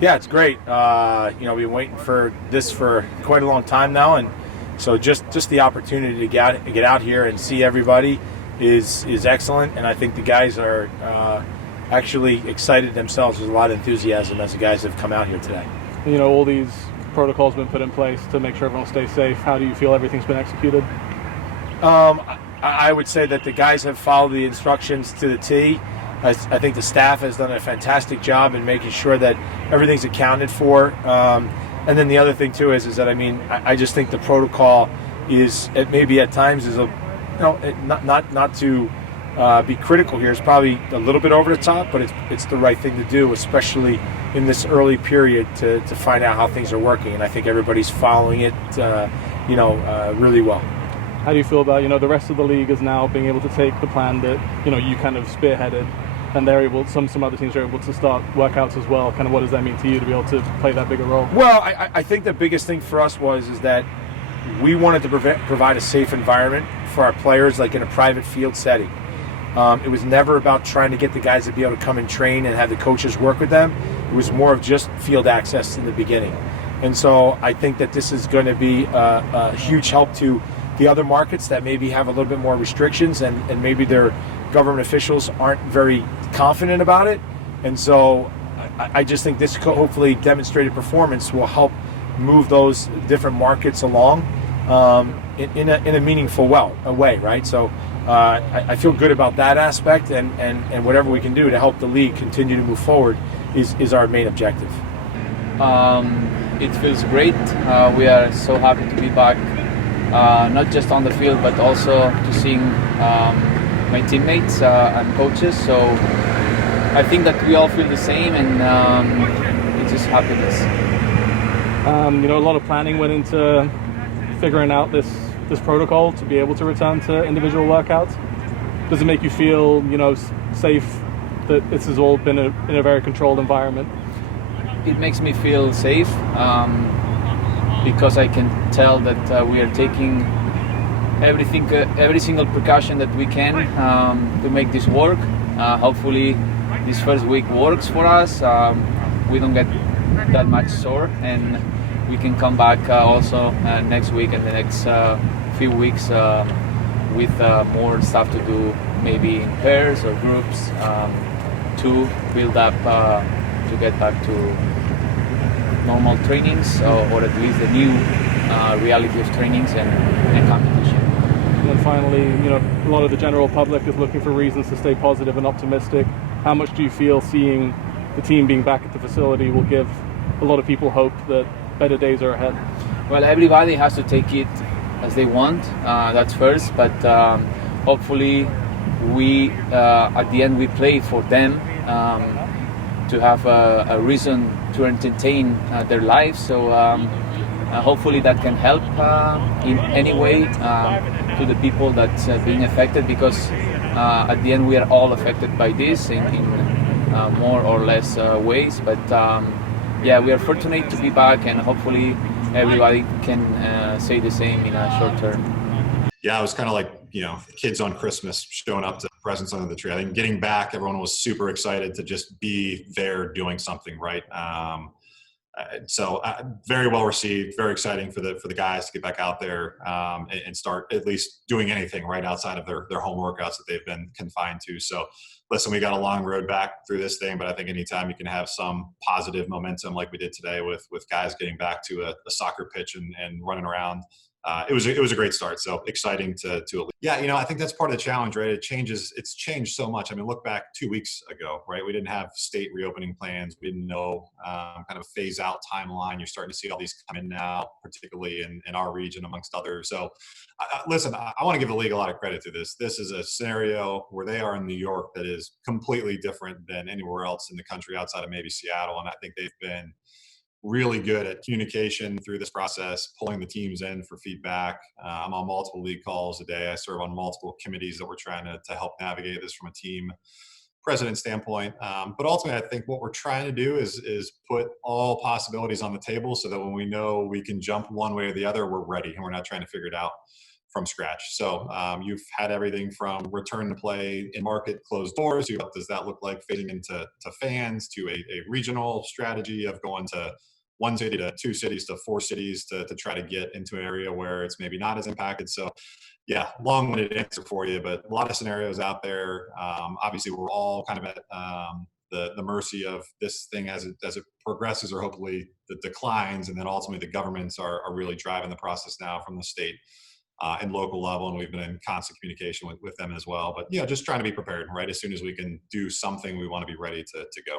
Yeah, it's great. We've been waiting for this for quite a long time now, and so just the opportunity to get out here and see everybody is excellent. And I think the guys are actually excited themselves. There's a lot of enthusiasm as the guys have come out here today. All these protocols have been put in place to make sure everyone stays safe. How do you feel everything's been executed? I would say that the guys have followed the instructions to the T. I think the staff has done a fantastic job in making sure that everything's accounted for. And then the other thing too is that I just think the protocol is maybe at times is not to be critical here. It's probably a little bit over the top, but it's the right thing to do, especially in this early period to find out how things are working. And I think everybody's following it, really well. How do you feel about the rest of the league is now being able to take the plan that you kind of spearheaded, and they're able, some other teams are able to start workouts as well? Kind of what does that mean to you to be able to play that bigger role? Well, I think the biggest thing for us is that we wanted to provide a safe environment for our players, like in a private field setting. It was never about trying to get the guys to be able to come and train and have the coaches work with them. It was more of just field access in the beginning. And so I think that this is going to be a huge help to the other markets that maybe have a little bit more restrictions and maybe their government officials aren't very confident about it. And so I just think this hopefully demonstrated performance will help move those different markets along in a meaningful way, right? So I feel good about that aspect, and whatever we can do to help the league continue to move forward is our main objective. It feels great. We are so happy to be back. Not just on the field, but also to seeing my teammates and coaches. So I think that we all feel the same, and it's just happiness. A lot of planning went into figuring out this protocol to be able to return to individual workouts. Does it make you feel, safe that this has all been in a very controlled environment? It makes me feel safe. Because I can tell that we are taking every single precaution that we can to make this work. Hopefully this first week works for us. We don't get that much sore, and we can come back also next week and the next few weeks with more stuff to do, maybe in pairs or groups, to build up to get back to normal trainings, or at least the new reality of trainings and competition. And then finally, a lot of the general public is looking for reasons to stay positive and optimistic. How much do you feel seeing the team being back at the facility will give a lot of people hope that better days are ahead? Well, everybody has to take it as they want, that's first, but hopefully we, at the end, we play for them, to have a reason to entertain their lives. So hopefully that can help in any way to the people that's being affected, because at the end we are all affected by this in more or less ways. But we are fortunate to be back, and hopefully everybody can say the same in a short term. Yeah, it was kind of like, kids on Christmas showing up to presents under the tree. I think getting back, everyone was super excited to just be there doing something, right? So very well received, very exciting for the guys to get back out there and start at least doing anything right outside of their home workouts that they've been confined to. So listen, we got a long road back through this thing, but I think anytime you can have some positive momentum like we did today with guys getting back to a soccer pitch and running around, it was a great start. So exciting to yeah, I think that's part of the challenge, right? It's changed so much. I mean, look back 2 weeks ago, right? We didn't have state reopening plans. We didn't know kind of phase out timeline. You're starting to see all these come in now, particularly in our region amongst others. So listen, I want to give the league a lot of credit to this. This is a scenario where they are in New York that is completely different than anywhere else in the country outside of maybe Seattle. And I think they've been really good at communication through this process, pulling the teams in for feedback. I'm on multiple league calls a day. I serve on multiple committees that we're trying to help navigate this from a team president standpoint. But ultimately, I think what we're trying to do is put all possibilities on the table so that when we know we can jump one way or the other, we're ready and we're not trying to figure it out from scratch. So you've had everything from return to play in market, closed doors. What does that look like fitting into fans, to a regional strategy of going to one city to two cities to four cities to try to get into an area where it's maybe not as impacted. So yeah, long-winded answer for you, but a lot of scenarios out there. Obviously, we're all kind of at the mercy of this thing as it progresses, or hopefully the declines, and then ultimately the governments are really driving the process now from the state and local level, and we've been in constant communication with them as well. But just trying to be prepared, right? As soon as we can do something, we want to be ready to go.